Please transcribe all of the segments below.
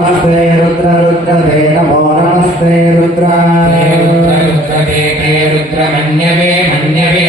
नमस्ते रुद्र रुद्रदे नमो नमस्ते रुद्राय रुद्र रुद्रदेते रुद्रमन्यवे मन्यवे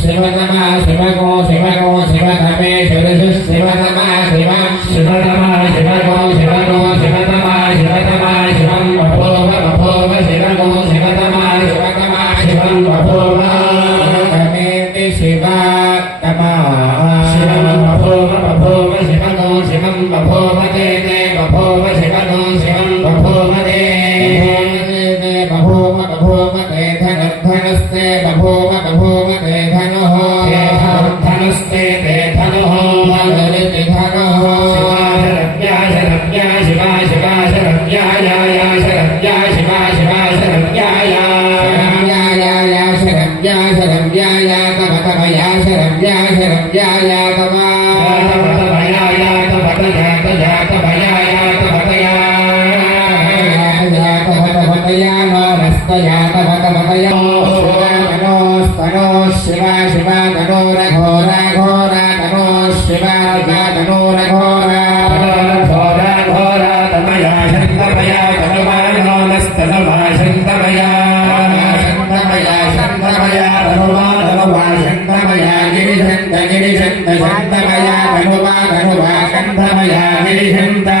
శివగమ శివగమ शङ्करया भगवानस्तनभाषङ्करया शङ्करया शङ्करया भगवानभवाशङ्करया गिरिशन्त गिरिशन्त शङ्करया भगवानभवाशङ्करया गिरिशन्ता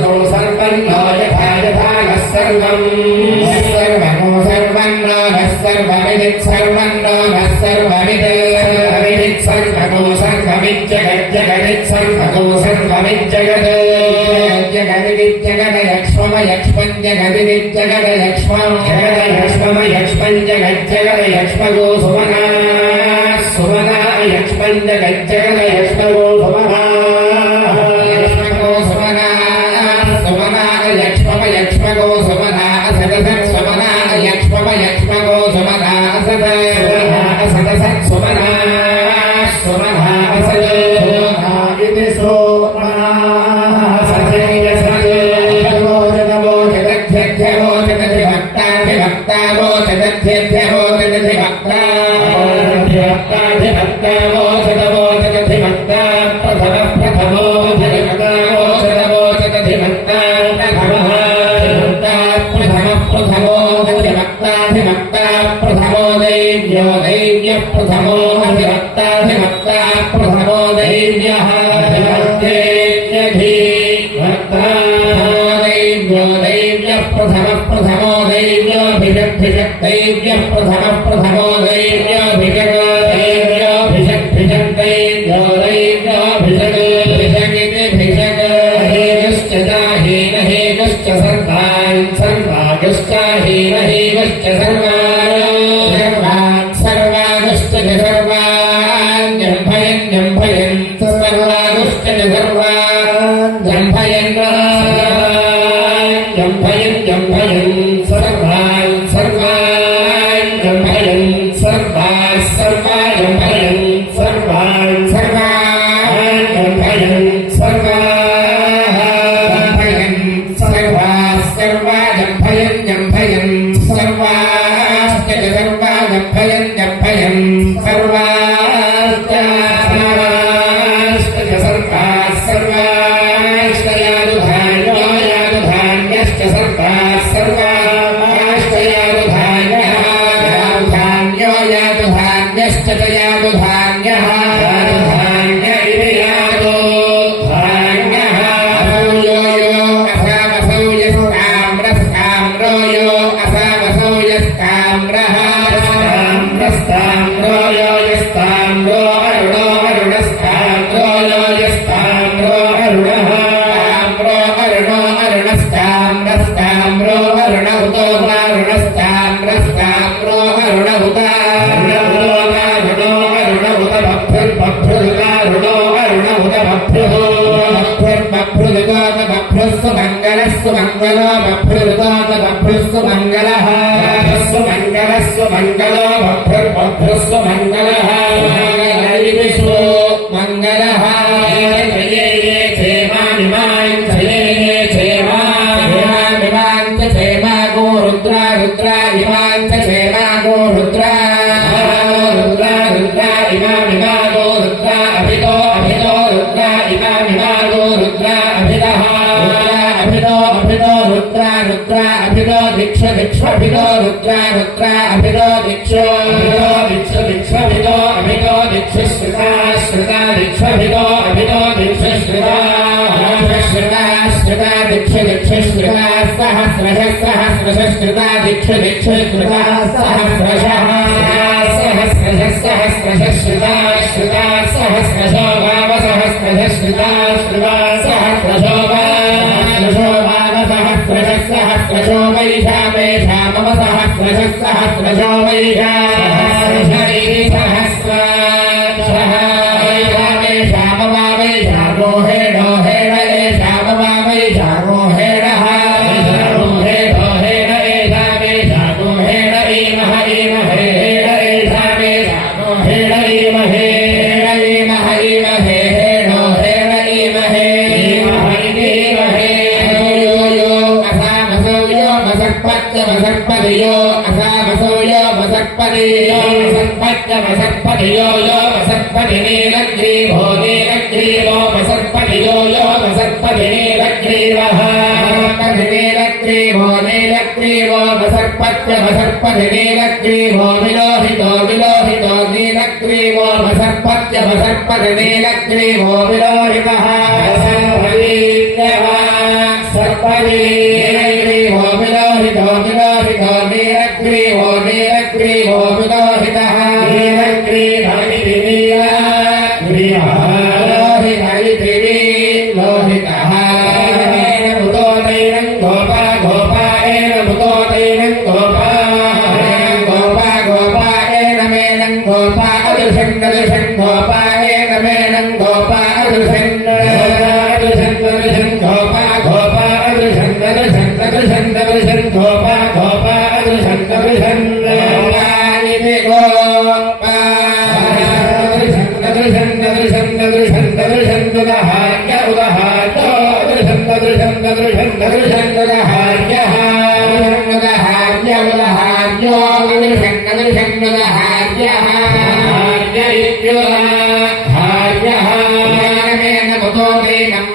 सर्वतो सर्वम् यथा यथा यः सर्वम् सर्वतो सर्वम् नागः सर्वमिदित् सर्वम् नागः सर्वमिद् सर्वमिदित् सर्वतो सर्वमिज्जगज्जगदित् सर्व प्रथमो दैव्याभिषक्तिशक्तैव्यः प्रथमः प्रथमो दैव्याभिषक् tiempo च మంగళో భ్రుతాత భ్రుస్సు మంగళ భ్రస్సు మంగళస్సు మంగళో భ్రుర్భ్రుస్సు మంగళ रुद्रा रुद्रा अभिरो भिक्ष भिक्षभिरो रुद्रा रुद्रा अभिरो भिक्षो भिक्ष भिक्षभिरो अभिरो भिक्षश्रुता श्रुता भिक्षभिरो अभिरो भिक्षश्रुता श्रुता श्रुता भिक्ष भिक्षश्रुता सहस्रश सहस्रशश्रुता भिक्ष भिक्षकृता सहस्रशः सहस्रश सहस्रशश्रुता श्रुता सहस्रशो वाम सहस्रशश्रुता श्रुता सहस्रशो वाम सहस्रशो वैशारः प्रियो यो वसर्पधिनेरग्रीवः ग्रीवो नीलग्रीवो वसर्पत्र वसर्पधिनेरग्रीवो विलोहितो विलोहितो नीलग्रीवो वसर्पत्य वसर्पधिनेरग्रीवो विलो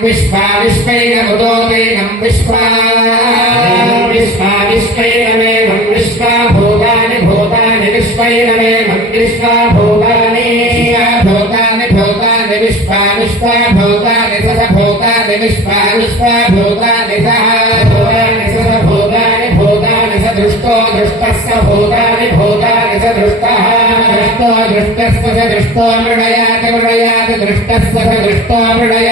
विश्वा विस्मय സഹ ദൃഷ്ടാമൃണയ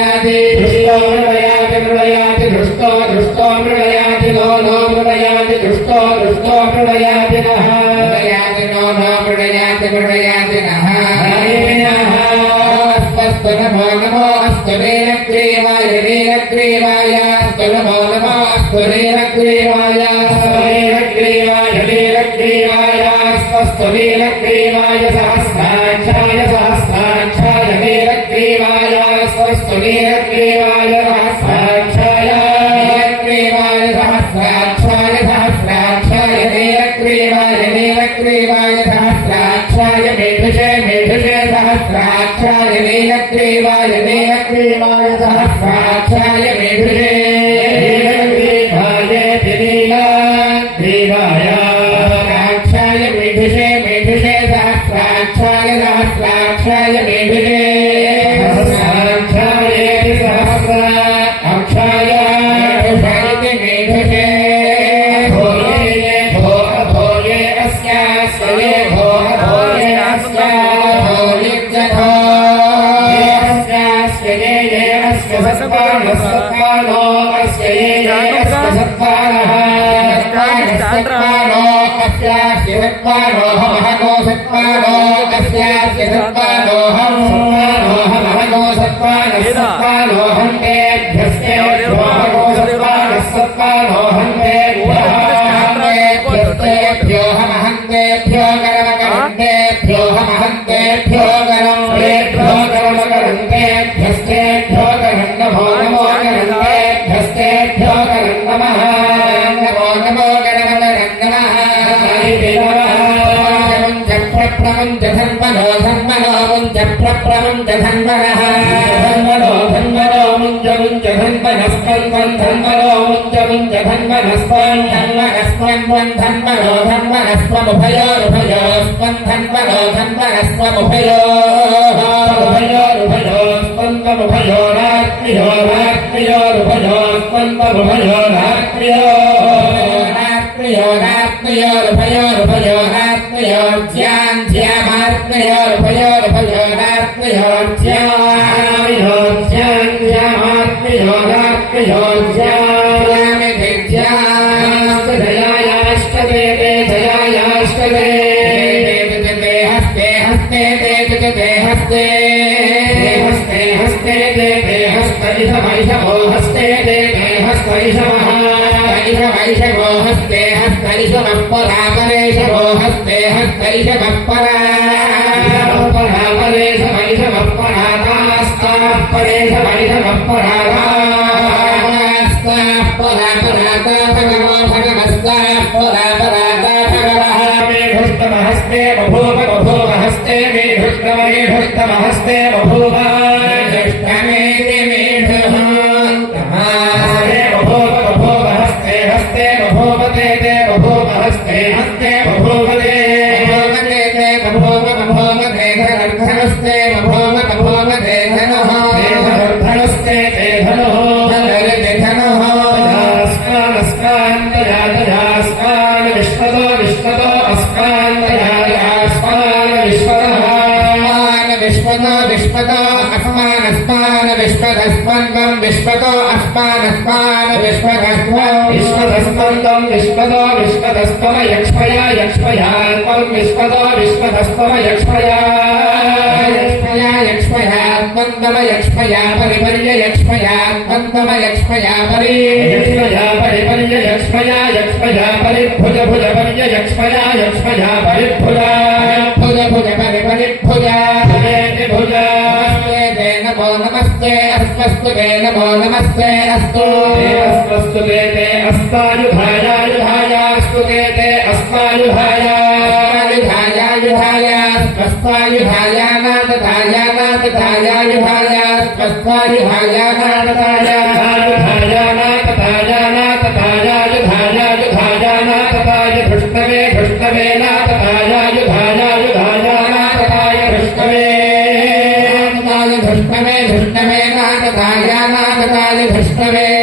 ग्रीवाय मे अग्रीवाय सहस्राक्षाय मेघ्रे नस्तानो अस्येये नस्तानः नस्तानो अस्यास्य सत्पानो महतो सत्पानो अस्यास्य सत्पानो हम सत्पानो हम Mahato सत्पानः ध्यानयोरुभयोरुभयोरात्मयोध्यान् ध्यामात्मयोरुभयो pareja, pareja, más parada. విశ్వదస్తంతం విశ్వదో విశ్వదస్తమ యక్ష్మయా యక్ష్మయాత్మం విశ్వదో విశ్వదస్తమ యక్ష్మయా యక్ష్మయాత్మంతమ యక్ష్మయా పరిపర్య యక్ష్మయాత్మంతమ యక్ష్మయా పరి యక్ష్మయా పరిపర్య యక్ష్మయా యక్ష్మయా పరిభుజ భుజ పర్య యక్ష్మయా యక్ష్మయా अस्मस्तु ते नमो नमस्ते अस्तु अस्मस्तु ते ते अस्मायुधायायुधायास्तु ते ते अस्मायुधायायुधायायुधाय नाथाय धृष्टवे धृष्टवे नाथायानाथाय धृष्टवे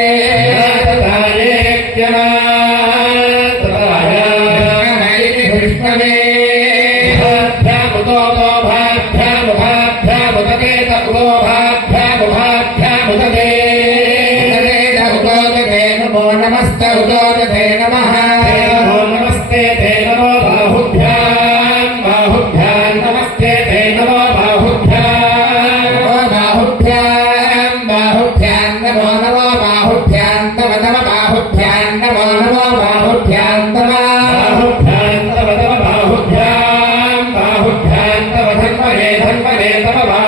బాహుభ్యాంతమాహుభ్యాంతమా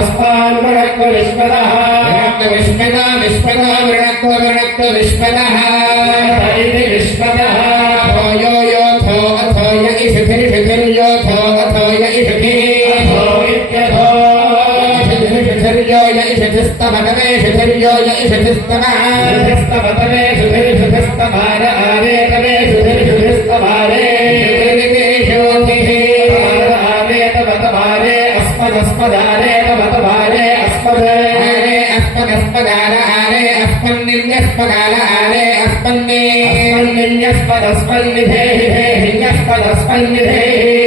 వృణక్తు విశ్వదః వృణక్తు విశ్వద విశ్వద వృణక్తు వృణక్తు విశ్వదః హరిది విశ్వదః థోయో యో థో అథోయ ఇషిభిర్ షిభిర్ యో థో అథోయ ఇషిభిర్ అథోయిత్యథో షిభిర్ షిభిర్ యో య ఇషిభిస్తమగమే షిభిర్ యో య ఇషిభిస్తమ ఇషిభిస్తమతమే షిభిర్ షిభిస్తమార ఆవేతమే अस्मदस्मदार आरे अस्मन्निन्यस्मदार आरे अस्मन्ने अस्मन्निन्यस्मदस्मन्निधे हिधे हिन्यस्मदस्मन्निधे